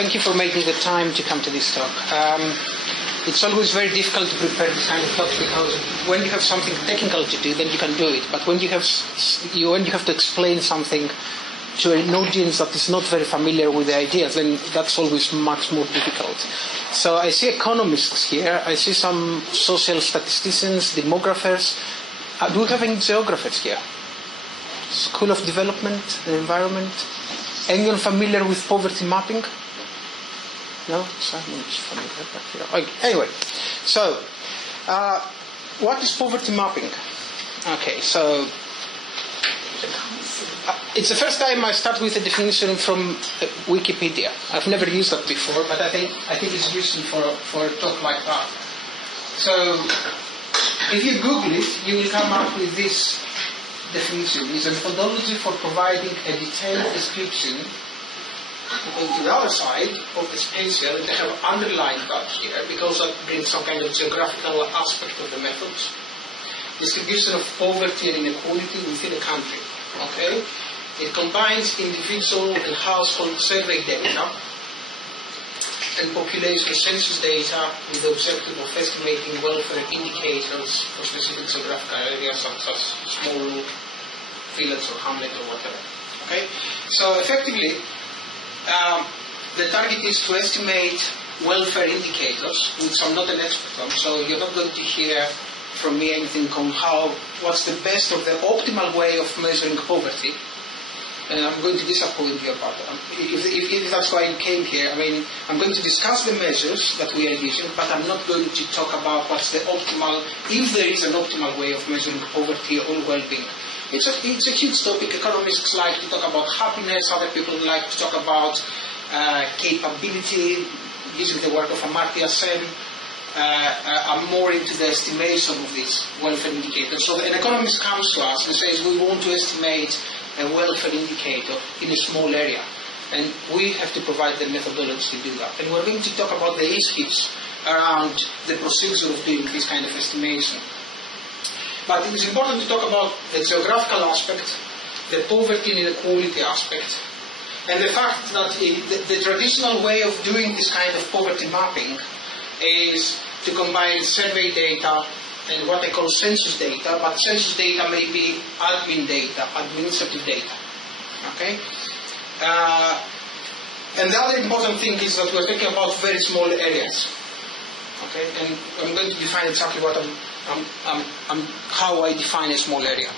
thank you for making the time to come to this talk. It's always very difficult to prepare this kind of talks because when you have something technical to do, then you can do it. But when you have to explain something to an audience that is not very familiar with the ideas, then that's always much more difficult. So I see economists here. I see some social statisticians, demographers. Do we have any geographers here? School of Development and Environment. Anyone familiar with poverty mapping? No? Okay. Anyway, so what is poverty mapping? Okay, so it's the first time I start with a definition from Wikipedia. I've never used that before, but I think it's useful for a talk like that. So if you Google it, you will come up with this definition. It's a methodology for providing a detailed description. Going to the other side of the spatial, and they have underlined that here because that brings some kind of geographical aspect of the methods. Distribution of poverty and inequality within a country. Okay? It combines individual and household survey data and population census data with the objective of estimating welfare indicators for specific geographical areas such as small village or hamlet or whatever. Okay? So effectively, the target is to estimate welfare indicators, which I'm not an expert on, so you're not going to hear from me anything on what's the best or the optimal way of measuring poverty. And I'm going to disappoint you about that. If that's why you came here, I mean, I'm going to discuss the measures that we are using, but I'm not going to talk about what's the optimal, if there is an optimal way of measuring poverty or well-being. It's a huge topic. Economists like to talk about happiness. Other people like to talk about capability, using the work of Amartya Sen. I'm more into the estimation of these welfare indicators. So an economist comes to us and says, we want to estimate a welfare indicator in a small area. And we have to provide the methodology to do that. And we're going to talk about the issues around the procedure of doing this kind of estimation. But it is important to talk about the geographical aspect, the poverty and inequality aspect, and the fact that the traditional way of doing this kind of poverty mapping is to combine survey data and what they call census data, but census data may be admin data, administrative data. Okay? And the other important thing is that we're talking about very small areas. Okay? And I'm going to define exactly what how I define a small area.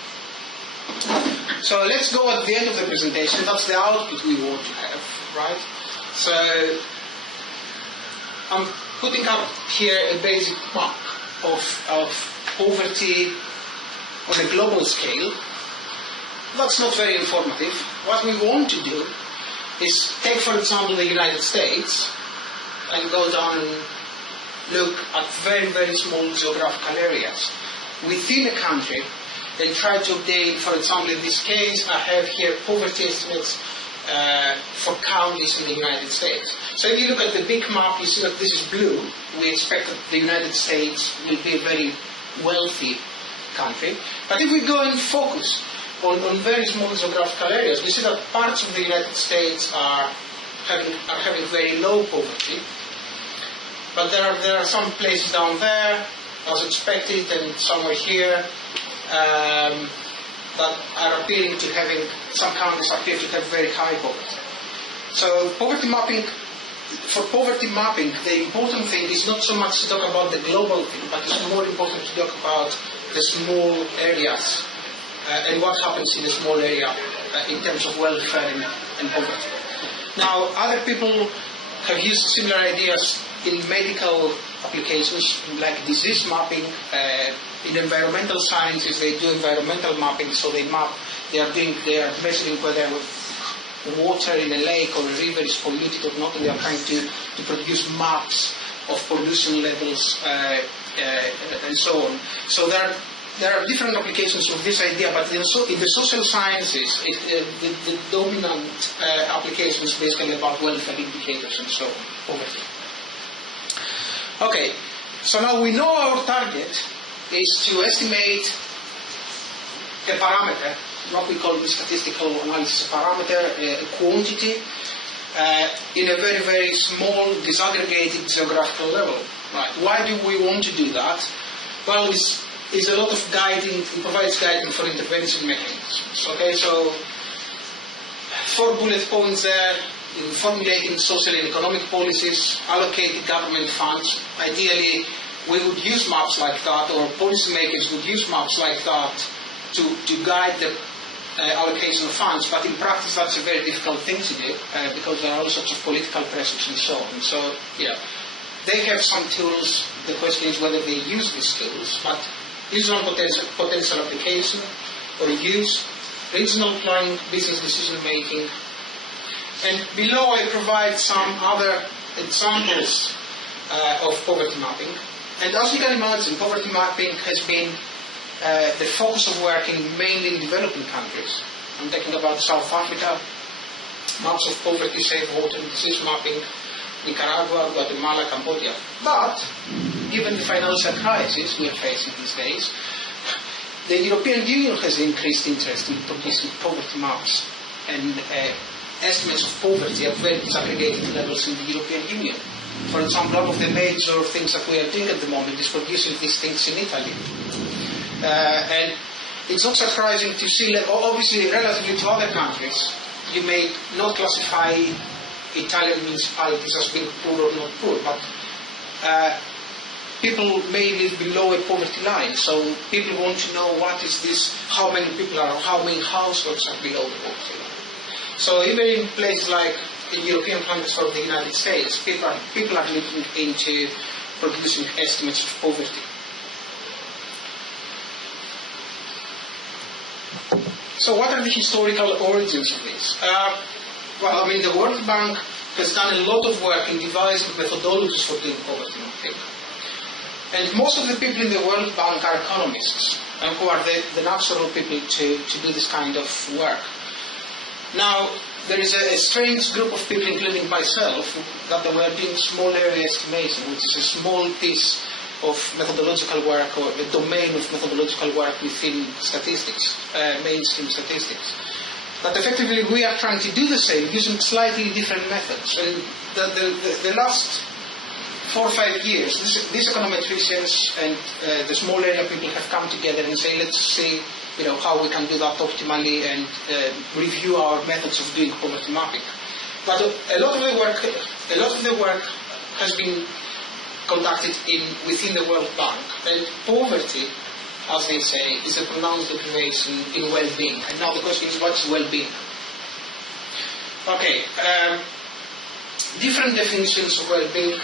So let's go at the end of the presentation. That's the output we want to have, right? So I'm putting up here a basic map of poverty on a global scale. That's not very informative. What we want to do is take, for example, the United States and go down and look at very, very small geographical areas within a country and try to obtain, for example, in this case, I have here poverty estimates for counties in the United States. So if you look at the big map, you see that this is blue. We expect that the United States will be a very wealthy country. But if we go and focus on very small geographical areas, we see that parts of the United States are having very low poverty. But there are some places down there, as expected, and somewhere here that are appearing to having, some counties appear to have very high poverty. So poverty mapping, for poverty mapping, the important thing is not so much to talk about the global thing, but it's more important to talk about the small areas and what happens in a small area in terms of welfare and poverty. Now, other people have used similar ideas in medical applications, like disease mapping. In environmental sciences, they do environmental mapping, so they map. They are measuring whether water in a lake or a river is polluted or not, and they are trying to produce maps of pollution levels and so on. So there are different applications of this idea, but in the social sciences, the dominant application is basically about welfare indicators and so on. Okay, so now we know our target is to estimate a parameter, what we call in statistical analysis a parameter, a quantity, in a very, very small, disaggregated geographical level. Right? Why do we want to do that? Well, it's a lot of guiding, it provides guiding for intervention mechanisms. Okay, so 4 bullet points there: in formulating social and economic policies, allocating government funds. Ideally, we would use maps like that, or policymakers would use maps like that to guide the allocation of funds, but in practice that's a very difficult thing to do because there are all sorts of political pressures and so on. So, yeah, they have some tools. The question is whether they use these tools, but use on potential application or use regional planning, business decision making. And below I provide some other examples of poverty mapping. And as you can imagine, poverty mapping has been the focus of work mainly in developing countries. I'm talking about South Africa, maps of poverty, safe water, disease mapping, Nicaragua, Guatemala, Cambodia. But given the financial crisis we are facing these days, the European Union has increased interest in producing poverty maps and estimates of poverty at very disaggregated levels in the European Union. For example, one of the major things that we are doing at the moment is producing these things in Italy. And it's not surprising to see, obviously, relatively to other countries, you may not classify Italian municipalities as being poor or not poor, but people may live below a poverty line. So people want to know what is this, how many people are, how many households are below the poverty line. So even in places like in European countries or the United States, people are looking into producing estimates of poverty. So what are the historical origins of this? Well, I mean, the World Bank has done a lot of work in devising methodologies for doing poverty mapping. And most of the people in the World Bank are economists, who are the natural people to do this kind of work. Now, there is a strange group of people, including myself, that were doing small area estimation, which is a small piece of methodological work, or the domain of methodological work within statistics, mainstream statistics. But effectively, we are trying to do the same using slightly different methods. And the last 4 or 5 years, these econometricians and the small area people have come together and say, let's see, how we can do that optimally and review our methods of doing poverty mapping. But a lot of the work has been conducted within the World Bank, and poverty, as they say, is a pronounced deprivation in well-being. And now the question is, what's well-being? Okay, different definitions of well-being.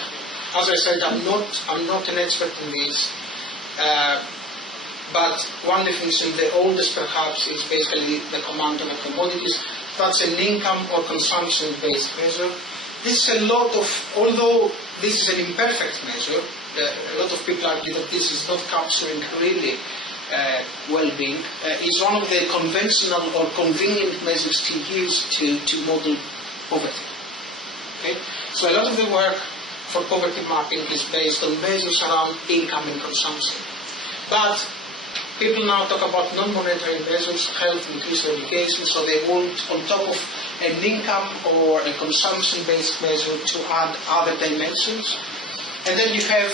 As I said, I'm not an expert in this, but one definition, the oldest perhaps, is basically the command over commodities. That's an income or consumption-based measure. This is a lot of, although this is an imperfect measure, a lot of people argue that this is not capturing really well-being. It's one of the conventional or convenient measures to use to model poverty. Okay? So a lot of the work for poverty mapping is based on measures around income and consumption. But people now talk about non-monetary measures, health, nutrition, education, so they want, on top of an income or a consumption-based measure, to add other dimensions. And then you have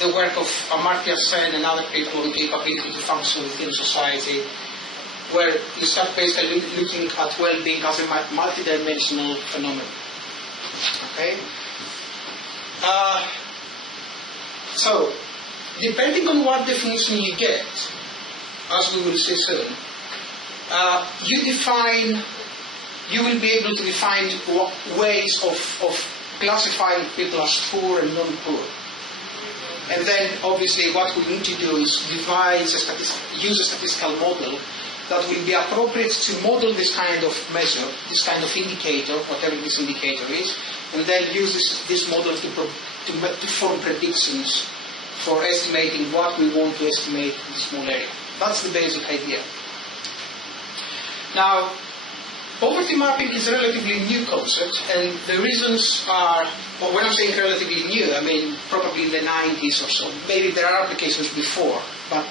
the work of Amartya Sen and other people on capability to function within society, where you start basically looking at well-being as a multidimensional phenomenon. Okay? So, depending on what definition you get, as we will see soon, you will be able to define ways of classifying people as poor and non-poor. And then, obviously, what we need to do is use a statistical model that will be appropriate to model this kind of measure, this kind of indicator, whatever this indicator is, and then use this model to form predictions for estimating what we want to estimate in a small area. That's the basic idea. Now, poverty mapping is a relatively new concept, and the reasons are, well, when I'm saying relatively new, I mean probably in the 90s or so. Maybe there are applications before, but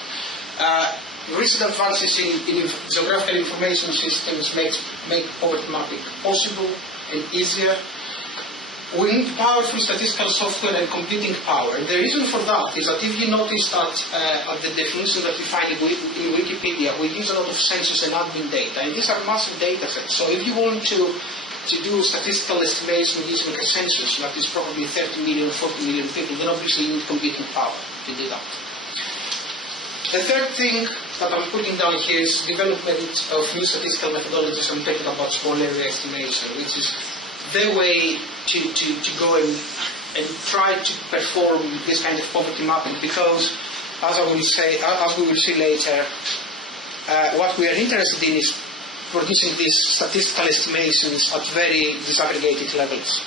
recent advances in geographical information systems make poverty mapping possible and easier. We need powerful statistical software and computing power. And the reason for that is that if you notice that at the definition that we find in Wikipedia, we use a lot of census and admin data, and these are massive data sets. So if you want to do statistical estimation using a census that is probably 30 million, 40 million people, then obviously you need computing power to do that. The third thing that I'm putting down here is development of new statistical methodologies. I'm talking about small area estimation, which is the way to go and try to perform this kind of poverty mapping, because as we will see later, what we are interested in is producing these statistical estimations at very disaggregated levels.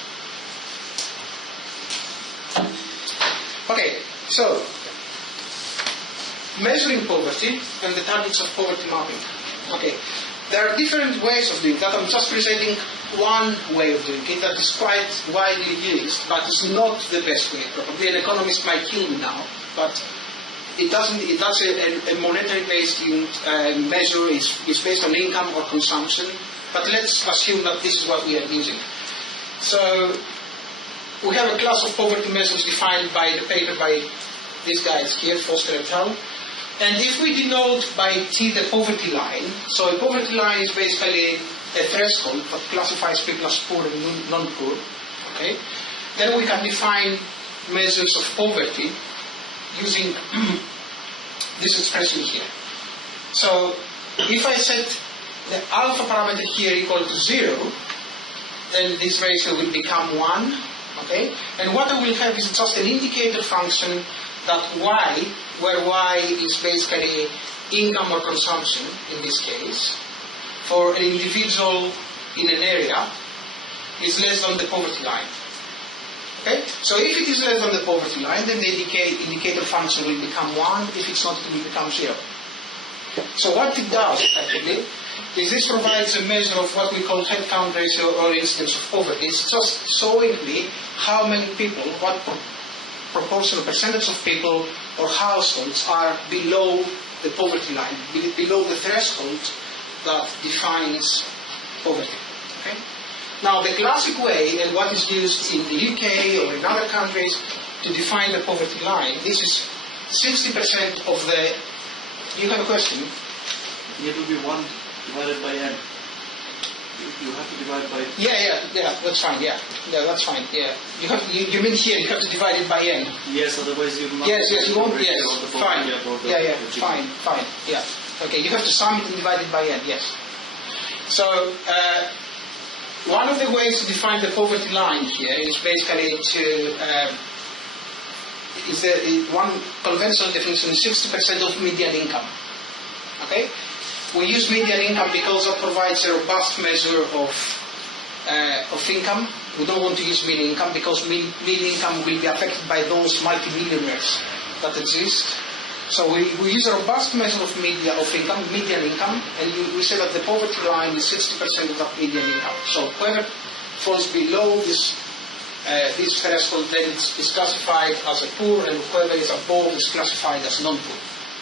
Okay, so measuring poverty and the targets of poverty mapping. Okay, there are different ways of doing that. I'm just presenting one way of doing it that is quite widely used, but it's not the best way. Probably an economist might kill me now, but it doesn't. It does a monetary-based measure is based on income or consumption. But let's assume that this is what we are using. So we have a class of poverty measures defined by the paper by these guys here, Foster et al. And if we denote by T the poverty line, so a poverty line is basically a threshold that classifies people as poor and non-poor, okay? Then we can define measures of poverty using this expression here. So if I set the alpha parameter here equal to 0, then this ratio will become 1, okay? And what I will have is just an indicator function that y, where y is basically income or consumption in this case, for an individual in an area is less than the poverty line. Okay? So if it is less than the poverty line, then the indicator function will become 1. If it's not, it will become 0. So what it does, actually, is this provides a measure of what we call head count ratio or incidence of poverty. It's just showing me how many people, what proportional percentage of people or households are below the poverty line, below the threshold that defines poverty. Okay? Now, the classic way, and what is used in the UK or in other countries to define the poverty line, this is 60% of the... You have a question? It will be 1 divided by n. You have to divide by... Yeah, that's fine, yeah, that's fine, yeah. You mean here, you have to divide it by n. Yes, otherwise you must... Yes, you won't, yes, fine. Fine, yeah. Okay, you have to sum it and divide it by n, yes. So, one of the ways to define the poverty line here is basically to... one conventional definition is 60% of median income. Okay? We use median income because that provides a robust measure of income. We don't want to use mean income because mean income will be affected by those multi-millionaires that exist. So we use a robust measure of median income, and we say that the poverty line is 60% of that median income. So whoever falls below this threshold then is classified as a poor, and whoever is above is classified as non-poor.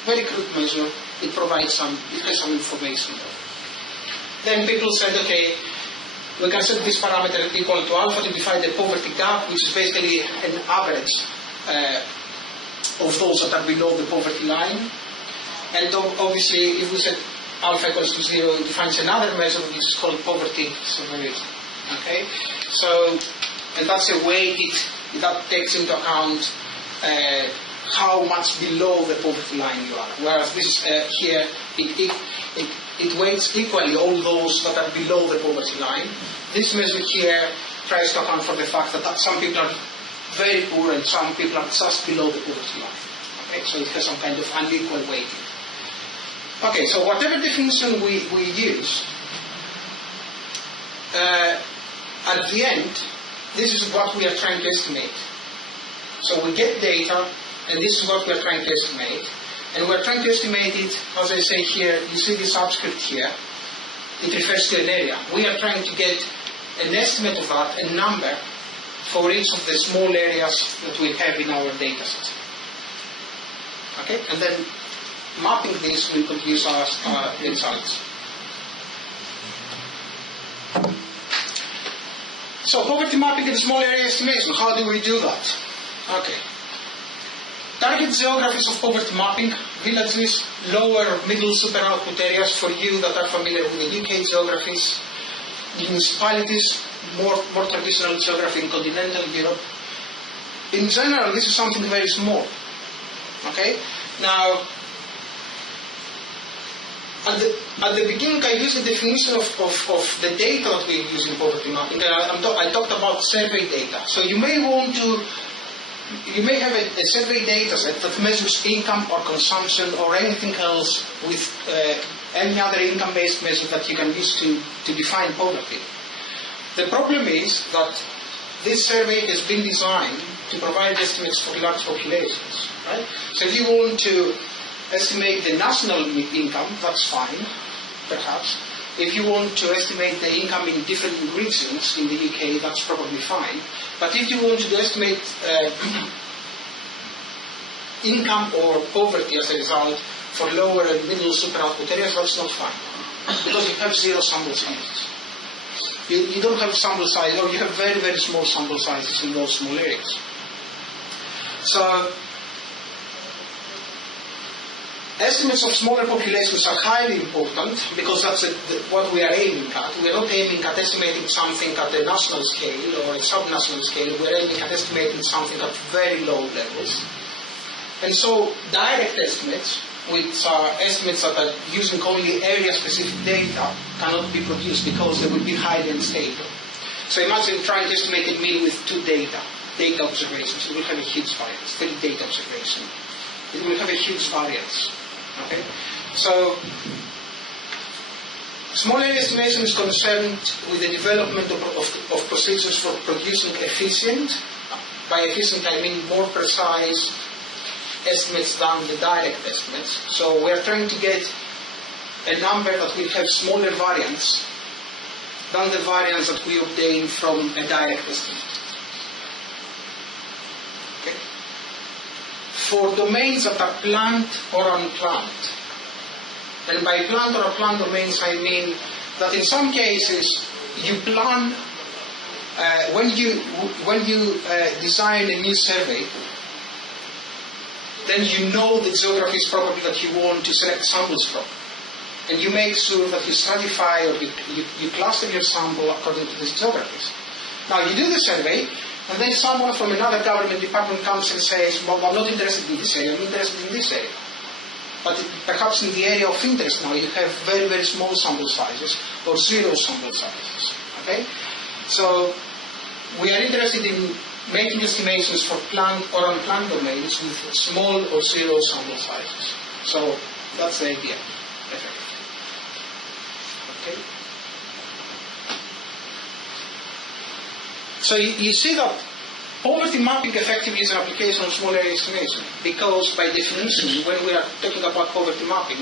Very crude measure. It provides it has some information there. Then people said, okay, we can set this parameter equal to alpha to define the poverty gap, which is basically an average of those that are below the poverty line. And obviously, if we set alpha equals to 0, it defines another measure, which is called poverty severity. Okay? So, and that's a way that takes into account how much below the poverty line you are. Whereas this here, it weights equally all those that are below the poverty line. This measure here tries to account for the fact that some people are very poor and some people are just below the poverty line. Okay, so it has some kind of unequal weighting. Okay, so whatever definition we use, at the end, this is what we are trying to estimate. So we get data, and this is what we are trying to estimate. And we are trying to estimate it, as I say here, you see the subscript here, it refers to an area. We are trying to get an estimate of that, a number, for each of the small areas that we have in our data set. Okay, and then mapping this will produce our results. So poverty mapping and small area estimation, how do we do that? Okay. Target geographies of poverty mapping, villages, lower, middle, super output areas for you that are familiar with the UK geographies, municipalities, more traditional geography in continental Europe. In general, this is something very small. Okay? Now, at the beginning, I used the definition of the data that we use in poverty mapping. I talked about survey data. So you may have a survey data set that measures income or consumption or anything else with any other income-based measure that you can use to define poverty. The problem is that this survey has been designed to provide estimates for large populations. Right? So if you want to estimate the national income, that's fine, perhaps. If you want to estimate the income in different regions in the UK, that's probably fine. But if you want to estimate income or poverty as a result for lower and middle super output areas, that's not fine. Because you have zero sample sizes. You don't have sample size, or you have very, very small sample sizes in those small areas. So, estimates of smaller populations are highly important because that's what we are aiming at. We are not aiming at estimating something at a national scale or a sub-national scale. We are aiming at estimating something at very low levels. And so direct estimates, which are estimates that are using only area-specific data, cannot be produced because they will be highly unstable. So imagine trying to estimate a mean with two data observations. It will have a huge variance. 3 data observation. It will have a huge variance. Okay? So, small area estimation is concerned with the development of procedures for producing efficient, by efficient I mean more precise estimates than the direct estimates. So we are trying to get a number that will have smaller variance than the variance that we obtain from a direct estimate. Okay? For domains that are planned or unplanned, and by planned or unplanned domains I mean that in some cases you plan, when you design a new survey, then you know the geographies probably that you want to select samples from. And you make sure that you stratify or you cluster your sample according to these geographies. Now you do the survey, and then someone from another government department comes and says, well, I'm not interested in this area, I'm interested in this area. But perhaps in the area of interest now you have very, very small sample sizes or zero sample sizes. Okay? So we are interested in making estimations for planned or unplanned domains with small or zero sample sizes. So that's the idea. Okay. So you see that poverty mapping effectively is an application of small area estimation, because by definition, when we are talking about poverty mapping,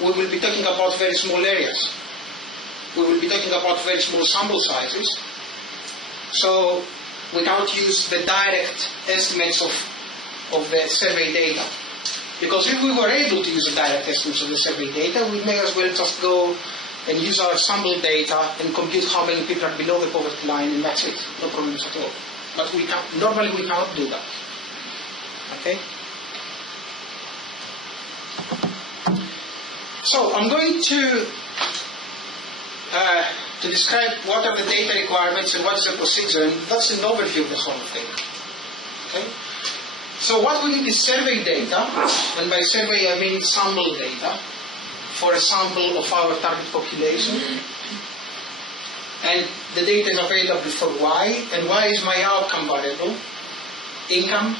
we will be talking about very small areas. We will be talking about very small sample sizes. So we cannot use the direct estimates of the survey data. Because if we were able to use the direct estimates of the survey data, we may as well just go and use our sample data and compute how many people are below the poverty line, and that's it. No problems at all. But normally we cannot do that. Okay? So I'm going to describe what are the data requirements and what is the procedure, and that's an overview of the whole thing. Okay? So what we need is survey data, and by survey I mean sample data, for a sample of our target population. And the data is available for Y, and Y is my outcome variable, income,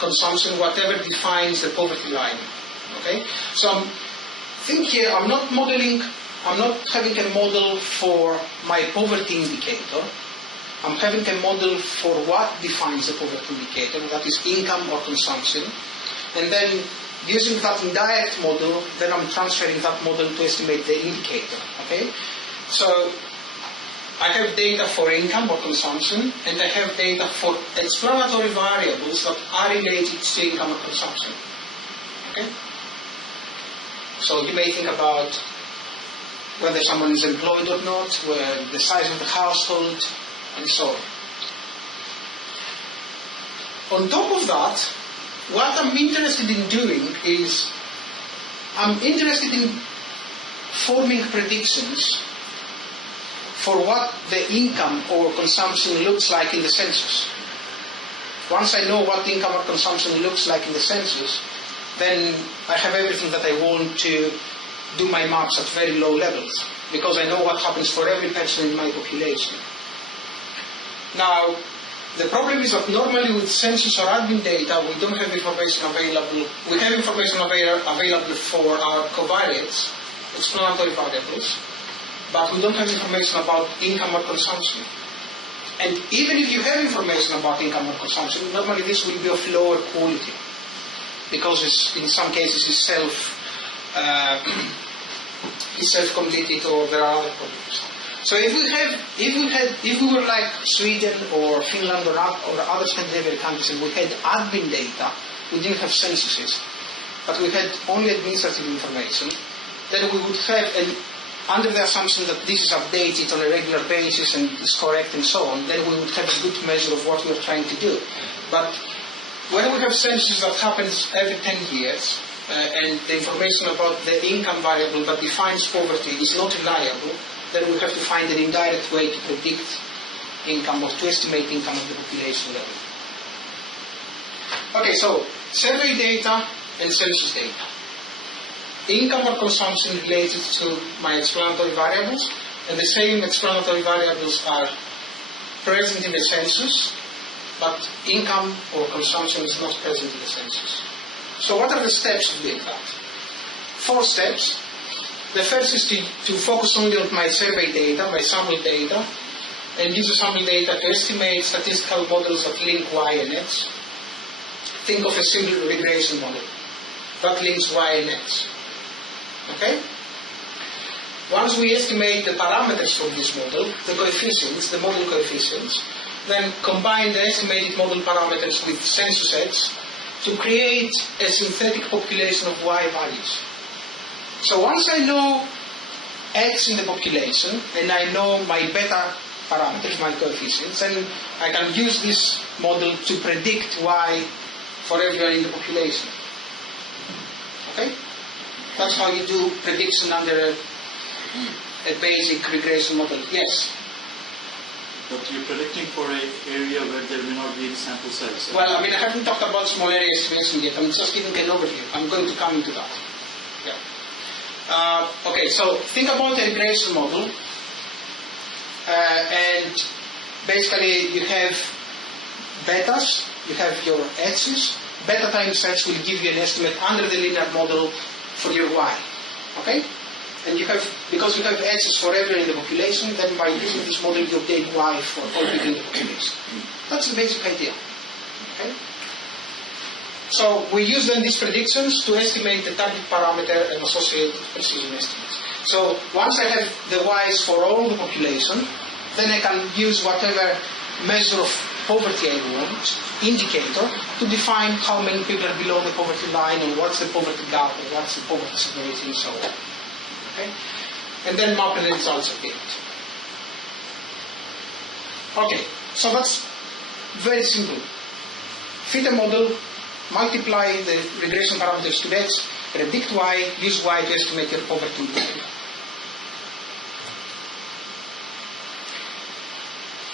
consumption, whatever defines the poverty line. Okay? So think here, I'm not having a model for my poverty indicator. I'm having a model for what defines the poverty indicator, that is income or consumption. And then using that indirect model, then I'm transferring that model to estimate the indicator. Okay? So I have data for income or consumption, and I have data for explanatory variables that are related to income or consumption. Okay? So you may think about whether someone is employed or not, where the size of the household, and so on. On top of that, what I'm interested in doing is I'm interested in forming predictions for what the income or consumption looks like in the census. Once I know what income or consumption looks like in the census, then I have everything that I want to do my maps at very low levels, because I know what happens for every person in my population. Now, the problem is that normally with census or admin data, we don't have information available. We have information available for our covariates, explanatory variables, but we don't have information about income or consumption. And even if you have information about income or consumption, normally this will be of lower quality, because in some cases it's self-completed, or there are other problems. So if we were like Sweden or Finland or other Scandinavian countries, and we had admin data, we didn't have censuses, but we had only administrative information, then we would have, and under the assumption that this is updated on a regular basis and is correct and so on, then we would have a good measure of what we are trying to do. But when we have census that happens every 10 years, and the information about the income variable that defines poverty is not reliable, then we have to find an indirect way to predict income or to estimate income at the population level. Okay, so survey data and census data. Income or consumption related to my explanatory variables, and the same explanatory variables are present in the census, but income or consumption is not present in the census. So what are the steps to build that? 4 steps. The first is to focus only on my survey data, my sample data, and use the sample data to estimate statistical models that link Y and X. Think of a simple regression model that links Y and X. Okay? Once we estimate the parameters for this model, the coefficients, the model coefficients, then combine the estimated model parameters with census X to create a synthetic population of Y values. So once I know X in the population, and I know my beta parameters, my coefficients, then I can use this model to predict Y for everyone in the population. Okay? That's how you do prediction under a basic regression model. Yes? But you're predicting for an area where there may not be any sample size. Well, I haven't talked about small area estimation yet. I'm just giving an overview. I'm going to come into that. Yeah. Okay, so think about a regression model. And basically you have betas, you have your X's. Beta times X will give you an estimate under the linear model for your Y. Okay? And you have, because you have X's for everyone in the population, then by using this model you obtain Y for all people in the population. That's the basic idea. Okay? So we use then these predictions to estimate the target parameter and associated precision estimates. So once I have the Y's for all the population, then I can use whatever measure of poverty I want, indicator, to define how many people are below the poverty line, and what's the poverty gap, and what's the poverty severity, and so on. Okay? And then map the results again. Okay, so that's very simple. Fit a model, multiply the regression parameters to X, predict Y, use Y to estimate your poverty indicator.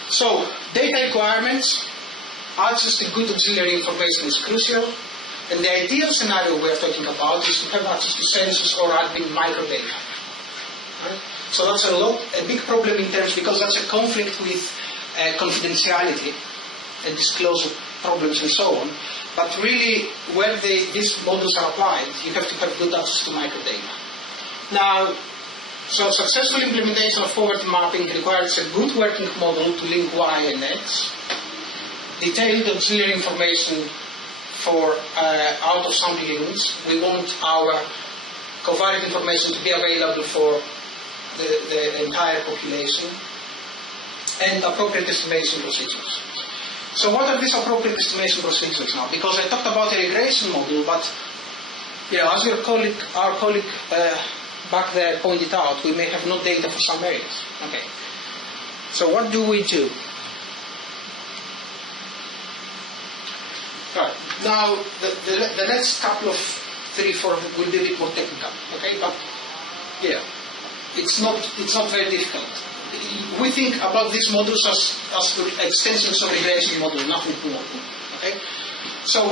So, data requirements, access to good auxiliary information is crucial, and the ideal scenario we are talking about is to have access to census or admin microdata. Right? So that's a big problem in terms, because that's a conflict with confidentiality and disclosure problems and so on. But really, where these models are applied, you have to have good access to microdata. Now, so successful implementation of poverty mapping requires a good working model to link Y and X, detailed auxiliary information for out-of-sample units. We want our covariate information to be available for the entire population, and appropriate estimation procedures. So what are these appropriate estimation procedures now? Because I talked about a regression model, but as our colleague back there pointed out, we may have no data for some areas. Okay. So what do we do? Right. Now, the next couple of 3-4 will be a bit more technical, okay? But yeah, it's not very difficult. We think about these models as extensions of regression model, nothing more. Okay. So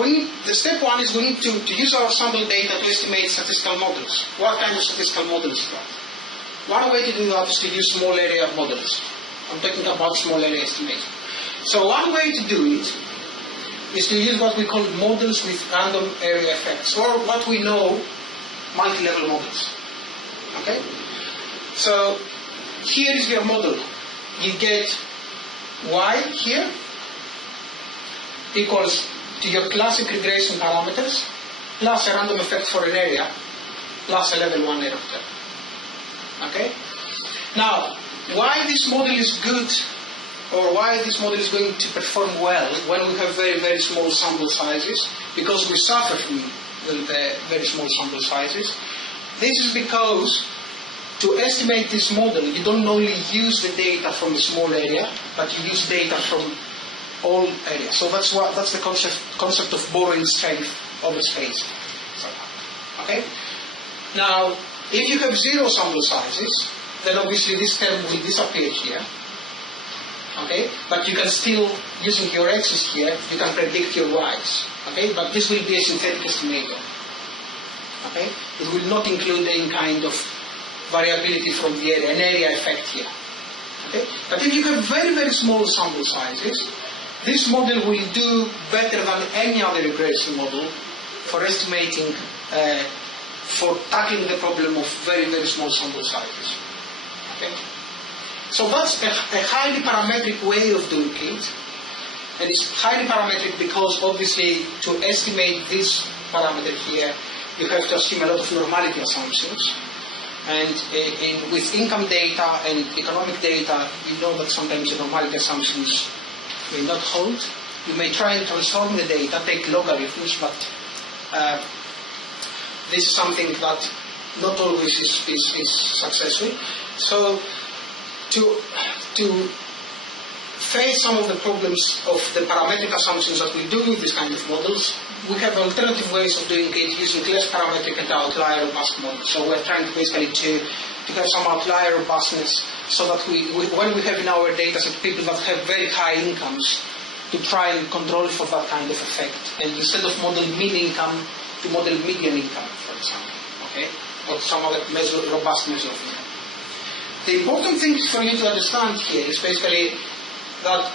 the step one is we need to use our sample data to estimate statistical models. What kind of statistical models? One way to do that is to use small area models. I'm talking about small area estimation. So one way to do it is to use what we call models with random area effects, or what we know multi-level models. Okay? So here is your model. You get y here equals to your classic regression parameters plus a random effect for an area plus a level 1 error term. Okay? Now, why this model is good, or why this model is going to perform well when we have very, very small sample sizes, because we suffer from the very small sample sizes. This is because to estimate this model, you don't only use the data from a small area, but you use data from all areas. So that's the concept of borrowing strength over space. Okay? Now, if you have 0 sample sizes, then obviously this term will disappear here. Okay? But you can still, using your x's here, you can predict your y's. Okay? But this will be a synthetic estimator. Okay? It will not include any kind of variability from the area, an area effect here. Okay? But if you have very, very small sample sizes, this model will do better than any other regression model for estimating, for tackling the problem of very, very small sample sizes. Okay? So that's a highly parametric way of doing it. And it's highly parametric because obviously to estimate this parameter here, you have to assume a lot of normality assumptions. And with income data and economic data, you know that sometimes the normality assumptions may not hold. You may try and transform the data, take logarithms, but this is something that not always is successful. So to face some of the problems of the parametric assumptions that we do with this kind of models, we have alternative ways of doing it using less parametric and outlier robust models. So we're trying to basically to have some outlier robustness so that when we have in our data set people that have very high incomes, to try and control for that kind of effect. And instead of model mean income, to model median income, for example. Okay? Or some other robust measure of income. The important thing for you to understand here is basically that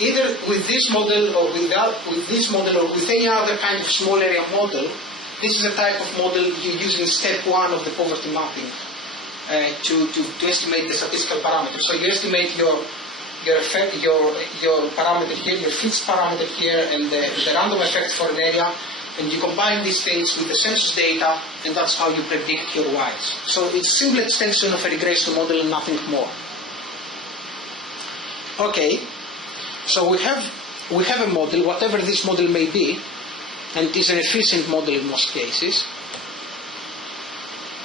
either with this model or with this model or with any other kind of small area model, this is a type of model you use in step 1 of the poverty mapping to estimate the statistical parameters. So you estimate your effect, your parameter here, your fixed parameter here, and the random effect for an area, and you combine these things with the census data, and that's how you predict your y's. So it's a simple extension of a regression model and nothing more. Okay, so we have a model, whatever this model may be, and it's an efficient model in most cases.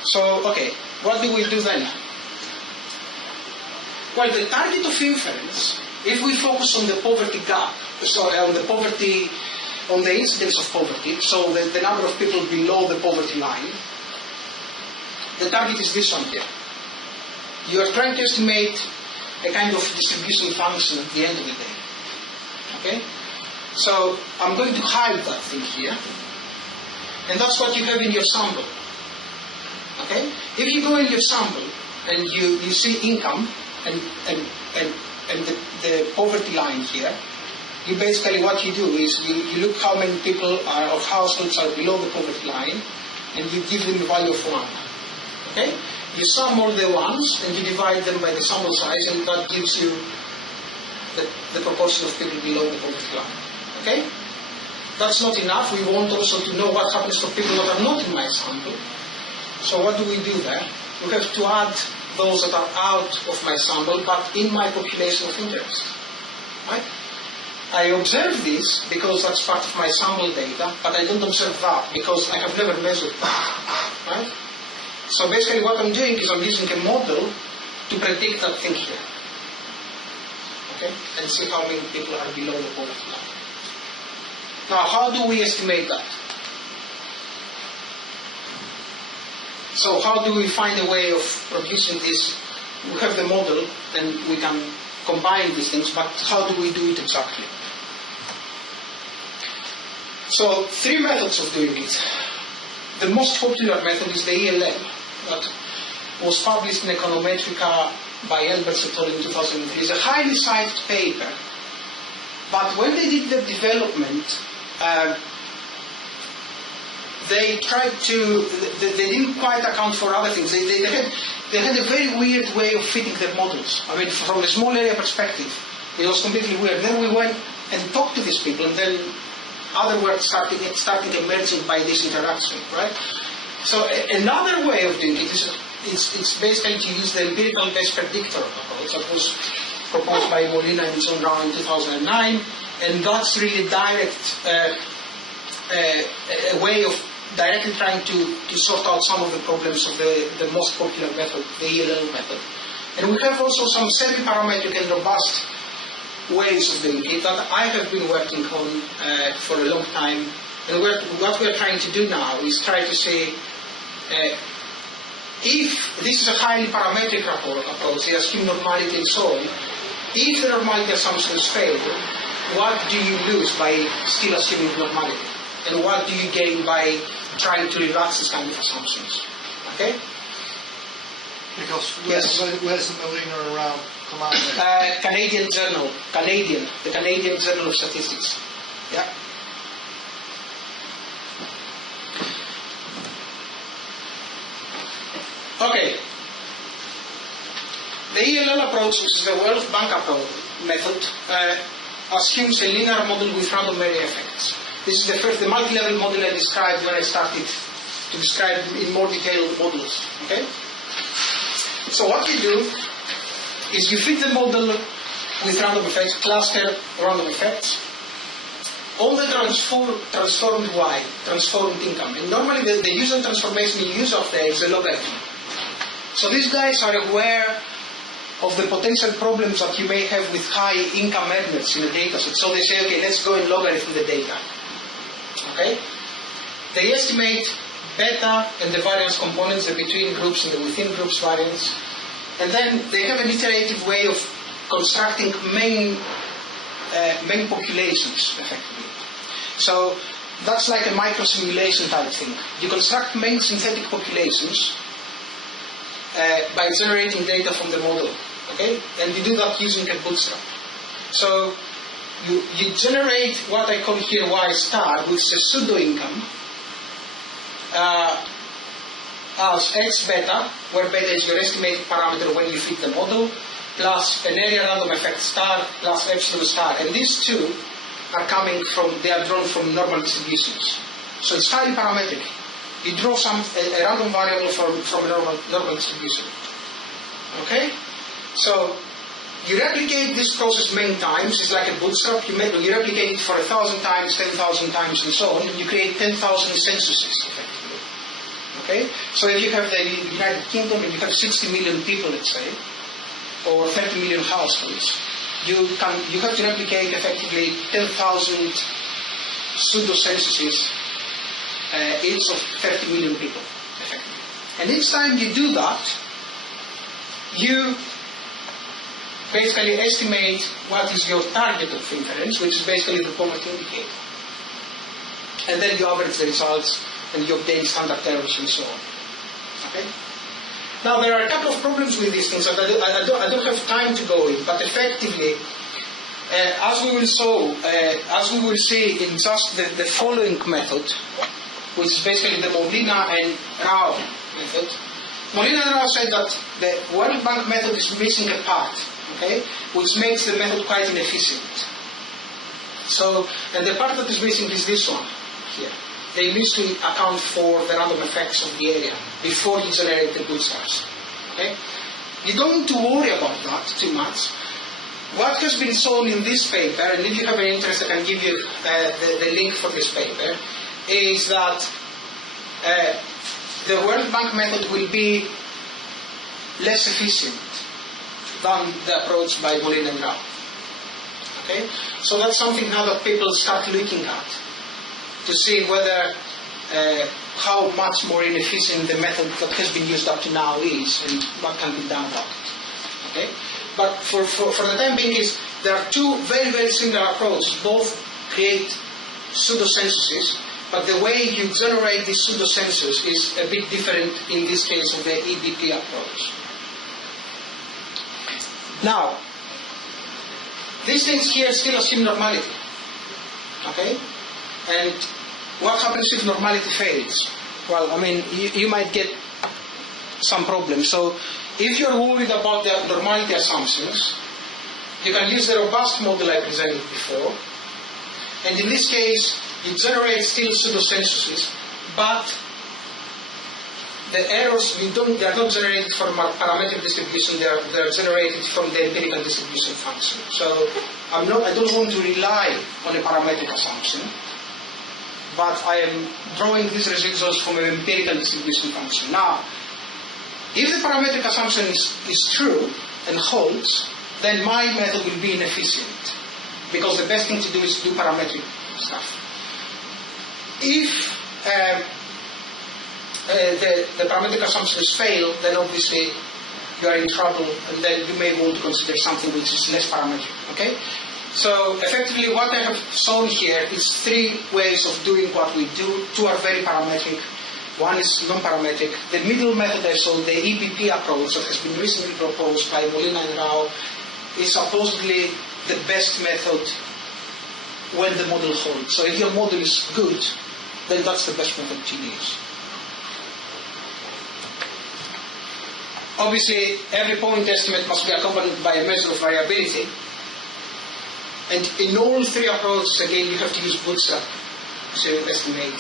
So, okay, what do we do then? Well, the target of inference, if we focus on the poverty gap, so on the incidence of poverty, so the number of people below the poverty line, the target is this one here. You are trying to estimate a kind of distribution function at the end of the day. Okay? So I'm going to hide that thing here. And that's what you have in your sample. Okay? If you go in your sample and you see income and the poverty line here, you basically what you do is you look how many people are, or households are below the poverty line, and you give them a value of 1. Okay? You sum all the ones and you divide them by the sample size, and that gives you the proportion of people below the poverty line. Okay? That's not enough. We want also to know what happens for people that are not in my sample. So what do we do there? We have to add those that are out of my sample but in my population of interest. Right? I observe this because that's part of my sample data, but I don't observe that because I have never measured that. Right? So basically what I'm doing is I'm using a model to predict that thing here. Okay? And see how many people are below the poverty line. Now, how do we estimate that? So how do we find a way of producing this? We have the model and we can combine these things, but how do we do it exactly? So 3 methods of doing it. The most popular method is the ELM that was published in Econometrica by Elberts et al. In 2003. It's a highly cited paper, but when they did the development, they tried to, they didn't quite account for other things. They had a very weird way of fitting their models. I mean, from a small area perspective, it was completely weird. Then we went and talked to these people, and then other words started emerging by this interaction, right? So another way of doing it is it's basically to use the empirical best predictor approach that was proposed by Molina and John Brown in 2009, and that's really direct, a way of directly trying to sort out some of the problems of the most popular method, the ELM method. And we have also some semi-parametric and robust ways of doing it that I have been working on for a long time. And what we're trying to do now is try to say, if this is a highly parametric approach, they assume normality and so on, if the normality assumptions fail, what do you lose by still assuming normality? And what do you gain by trying to relax this kind of assumptions? Okay? Because Yes. where's the Molina around command? Canadian, the Canadian Journal of Statistics. Yeah. Okay. The ELL approach, which is the World Bank approach method, assumes a linear model with random area effects. This is the multi-level model I described when I started to describe in more detail models. Okay? So what you do is you fit the model with random effects, cluster random effects, on the transformed y, transformed income. And normally the usual transformation you use of there is a logarithm. So these guys are aware of the potential problems that you may have with high income earners in a data set. So they say, okay, let's go and logarithm the data. Okay? They estimate beta and the variance components, the between groups and the within groups variance. And then they have an iterative way of constructing main populations, effectively. So that's like a micro-simulation type thing. You construct main synthetic populations by generating data from the model. Okay? And you do that using a bootstrap. So you generate what I call here y star, which is a pseudo-income, as x beta, where beta is your estimated parameter when you fit the model, plus an area random effect star, plus epsilon star. And these two are coming from, they are drawn from normal distributions. So it's highly parametric. You draw a random variable from a normal distribution. Okay? So you replicate this process many times. It's like a bootstrap. You replicate it for 1,000 times, 10,000 times, and so on, and you create 10,000 censuses, effectively. Okay? So if you have the United Kingdom and you have 60 million people, let's say, or 30 million households, you have to replicate effectively 10,000 pseudo-censuses, each of 30 million people, effectively. And each time you do that, you basically estimate what is your target of inference, which is basically the poverty indicator. And then you average the results and you obtain standard errors and so on. Okay? Now there are a couple of problems with these things, and I don't have time to go in, but effectively, as we will see in just the following method, which is basically the Molina and Rao method. Molina and Rao said that the World Bank method is missing a part, okay, which makes the method quite inefficient. So, and the part that is missing is this one here. They need to account for the random effects of the area before you generate the bootstraps. Okay? You don't need to worry about that too much. What has been shown in this paper, and if you have an interest, I can give you the link for this paper, is that the World Bank method will be less efficient than the approach by Molina and Rao. Okay? So that's something now that people start looking at. to see whether how much more inefficient the method that has been used up to now is and what can be done about it. Okay? But for the time being, there are two very, very similar approaches. Both create pseudo-censuses, but the way you generate these pseudo-census is a bit different in this case of the EBP approach. Now, these things here still assume normality. Okay? And what happens if normality fails? Well, I mean, you might get some problems. So, if you're worried about the normality assumptions, you can use the robust model I presented before. And in this case, you generate still pseudo-censuses, but the errors, they are not generated from a parametric distribution, they are generated from the empirical distribution function. So I don't want to rely on a parametric assumption, but I am drawing these residuals from an empirical distribution function. Now, if the parametric assumption is true and holds, then my method will be inefficient, because the best thing to do is do parametric stuff. If the parametric assumptions fail, then obviously you are in trouble, and then you may want to consider something which is less parametric. Okay? So effectively what I have shown here is three ways of doing what we do. Two are very parametric, one is non-parametric. The middle method I showed, the EBP approach that has been recently proposed by Molina and Rao, is supposedly the best method when the model holds. So if your model is good, then that's the best method to use. Obviously, every point estimate must be accompanied by a measure of variability. And in all three approaches, again, you have to use bootstrap to estimate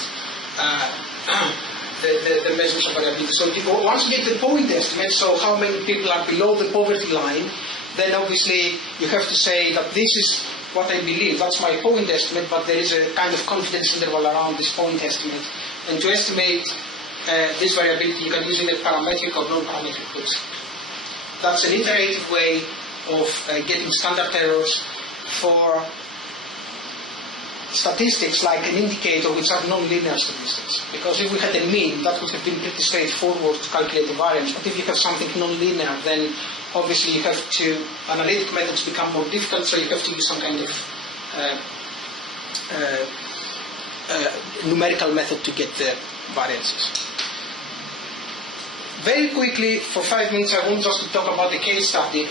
the measures of variability. So once you get the point estimate, so how many people are below the poverty line, then obviously you have to say that this is what I believe, that's my point estimate, but there is a kind of confidence interval around this point estimate. And to estimate this variability, you can use either parametric or non-parametric bootstrap. That's an iterative way of getting standard errors for statistics like an indicator, which are non-linear statistics. Because if we had a mean, that would have been pretty straightforward to calculate the variance. But if you have something non-linear, then obviously you have to, analytic methods become more difficult, so you have to use some kind of numerical method to get the variances. Very quickly, for 5 minutes, I want just to talk about the case study.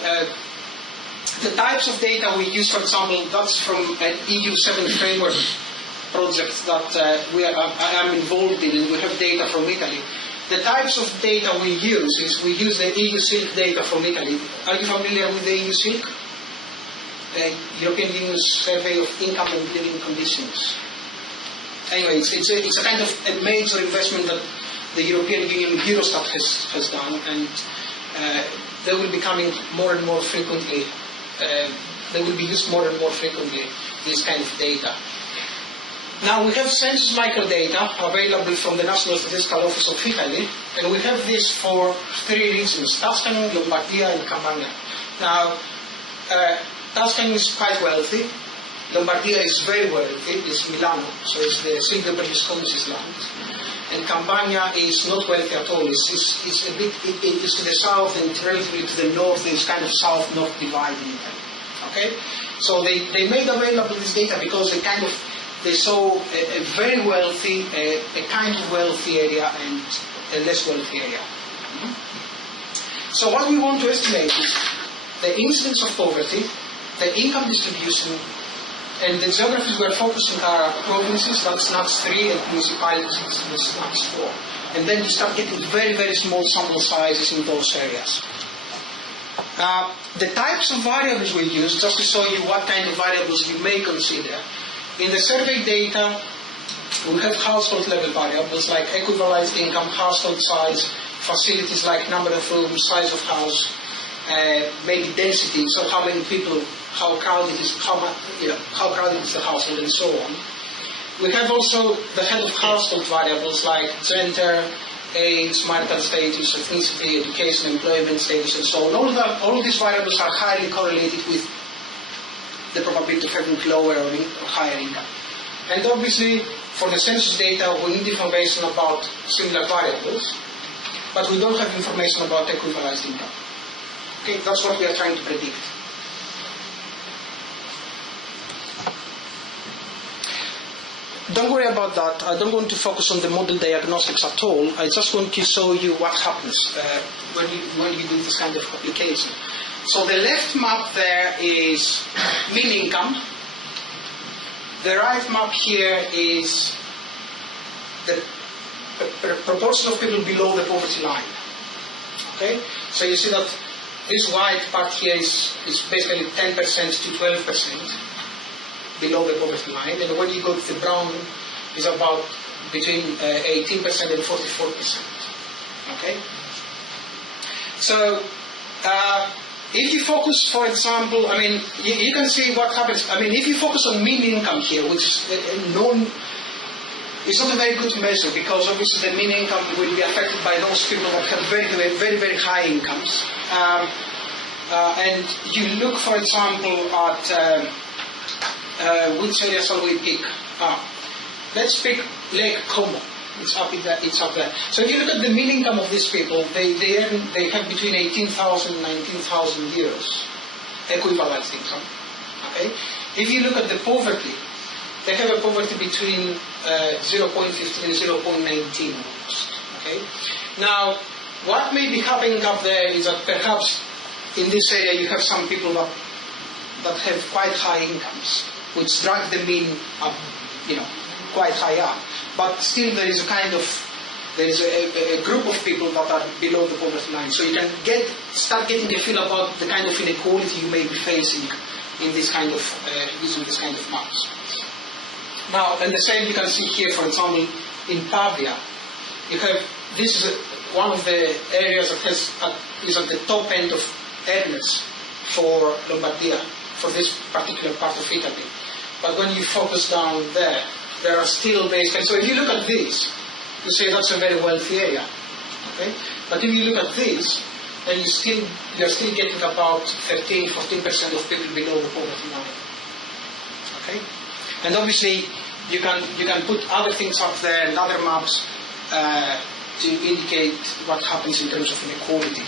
The types of data we use, for example, that's from an EU7 framework project that I am involved in, and we have data from Italy. The types of data we use is we use the EU Silk data from Italy. Are you familiar with the EU Silk? The European Union's survey of income and living conditions. Anyway, it's a kind of a major investment that the European Union Eurostat has done, and they will be coming more and more frequently. They will be used more and more frequently, this kind of data. Now we have census microdata available from the National Statistical Office of Italy, and we have this for 3 regions: Tuscany, Lombardia, and Campania. Now, Tuscany is quite wealthy. Lombardia is very wealthy. It's Milano, so it's the Silvio Berlusconi's land. And Campania is not wealthy at all. It's a bit, it is to the south, and relatively to the north. It's kind of south-north divide in Italy. Okay, so they made available this data because they saw a very wealthy, a kind of wealthy area and a less wealthy area. So what we want to estimate is the incidence of poverty, the income distribution, and the geographies we're focusing are provinces, that's NUTS 3, and municipalities, that's NUTS 4. And then you start getting very, very small sample sizes in those areas. The types of variables we use, just to show you what kind of variables you may consider. In the survey data, we have household level variables like equivalized income, household size, facilities like number of rooms, size of house, maybe density, so how many people, how crowded is the household, and so on. We have also the head of household variables like gender, age, marital status, ethnicity, education, employment status, and so on. All of these variables are highly correlated with the probability of having lower or higher income. And obviously, for the census data, we need information about similar variables, but we don't have information about equivalized income. Okay, that's what we are trying to predict. Don't worry about that. I don't want to focus on the model diagnostics at all. I just want to show you what happens when you do this kind of application. So the left map there is mean income. The right map here is the proportion of people below the poverty line. Okay? So you see that this white part here is basically 10% to 12% below the poverty line, and when you go to the brown, is about between 18% and 44%. Okay? So, if you focus, for example, I mean, you can see what happens. I mean, if you focus on mean income here, which is known, it's not a very good measure because obviously the mean income will be affected by those people that have very, very, very high incomes. And you look, for example, at which area shall we pick? Let's pick Lake Como. It's up there. So if you look at the mean income of these people, they have between 18,000 and 19,000 euros equivalent income. Okay. If you look at the poverty, they have a poverty between 0.15 and 0.19 almost. Okay. Now, what may be happening up there is that perhaps in this area you have some people that have quite high incomes, which drag the mean up, quite high up. But still there is a group of people that are below the poverty line. So you can start getting a feel about the kind of inequality you may be facing in this kind of, using this kind of maps. Now, and the same you can see here, for example, in Pavia. This is one of the areas that is at the top end of earners for Lombardia, for this particular part of Italy. But when you focus down there, there are still basically, so if you look at this, you say that's a very wealthy area. Okay? But if you look at this, then you're still getting about 13-14% of people below the poverty line. Okay? And obviously you can put other things up there and other maps to indicate what happens in terms of inequality.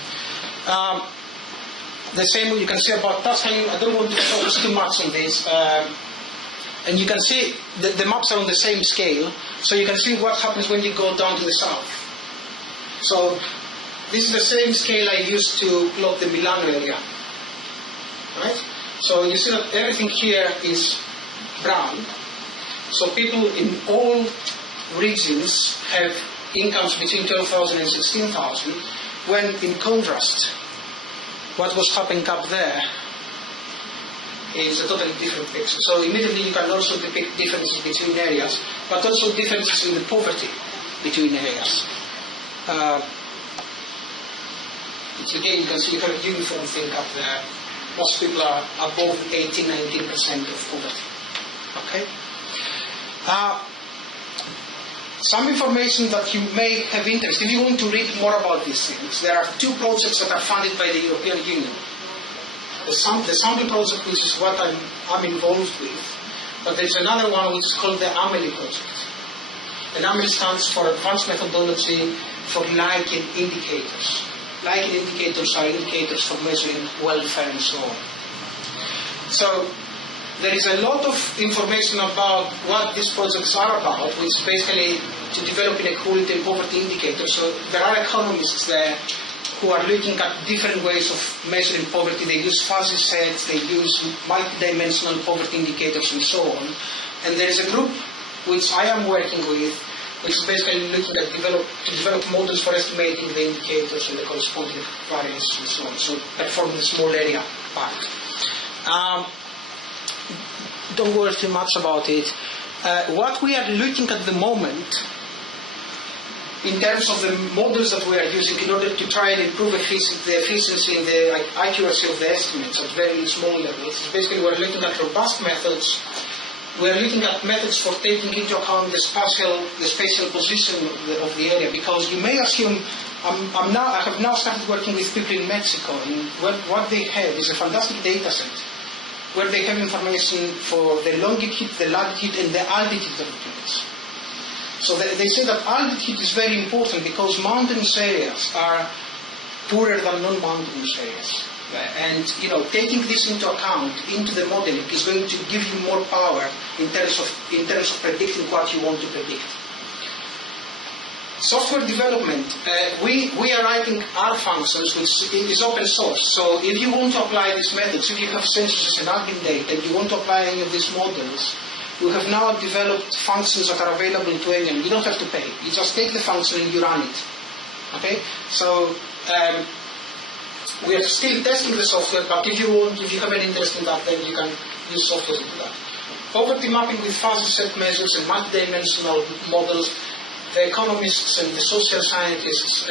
The same you can say about Tuscany. I don't want to focus too much on this. And you can see the maps are on the same scale, so you can see what happens when you go down to the south. So this is the same scale I used to plot the Milano area. Right? So you see that everything here is brown. So people in all regions have incomes between 12,000 and 16,000, when in contrast, what was happening up there is a totally different picture. So immediately you can also depict differences between areas, but also differences in the poverty between areas. Again, you can see you have a uniform thing up there. Most people are above 18-19% of poverty. Okay? Some information that you may have interest. If you want to read more about these things, there are two projects that are funded by the European Union. The sample project, which is what I'm involved with, but there's another one which is called the AMELI project. And AMELI stands for Advanced Methodology for Liking Indicators. Liking indicators are indicators for measuring welfare and so on. So there is a lot of information about what these projects are about, which is basically to develop inequality and poverty indicators. So there are economists there who are looking at different ways of measuring poverty. They use fuzzy sets, they use multidimensional poverty indicators and so on. And there is a group which I am working with, which is basically looking at to develop models for estimating the indicators and the corresponding variance and so on. So perform the small area part. Don't worry too much about it. What we are looking at the moment, in terms of the models that we are using in order to try and improve the efficiency and the accuracy of the estimates at very small levels, basically we're looking at robust methods. We're looking at methods for taking into account the spatial position of the area, because you may assume, I have now started working with people in Mexico, and what they have is a fantastic data set where they have information for the longitude, the latitude, and the altitude of the place. So they say that altitude is very important because mountainous areas are poorer than non-mountainous areas. And taking this into account into the modeling is going to give you more power in terms of predicting what you want to predict. Software development, we are writing R functions, which is open source. So if you want to apply these methods, if you have censuses and admin data, and you want to apply any of these models, we have now developed functions that are available to anyone. You don't have to pay. You just take the function and you run it. Okay? So we are still testing the software, but if you have an interest in that, then you can use software to do that. Poverty mapping with fuzzy set measures and multidimensional models. The economists and the social scientists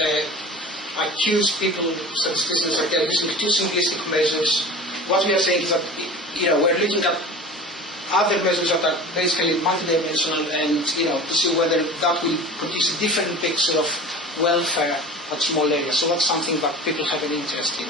accuse people, statisticians, that they are using too simplistic measures. What we are saying is that we're looking at other measures that are basically multidimensional, and to see whether that will produce a different picture of welfare at small areas. So that's something that people have an interest in.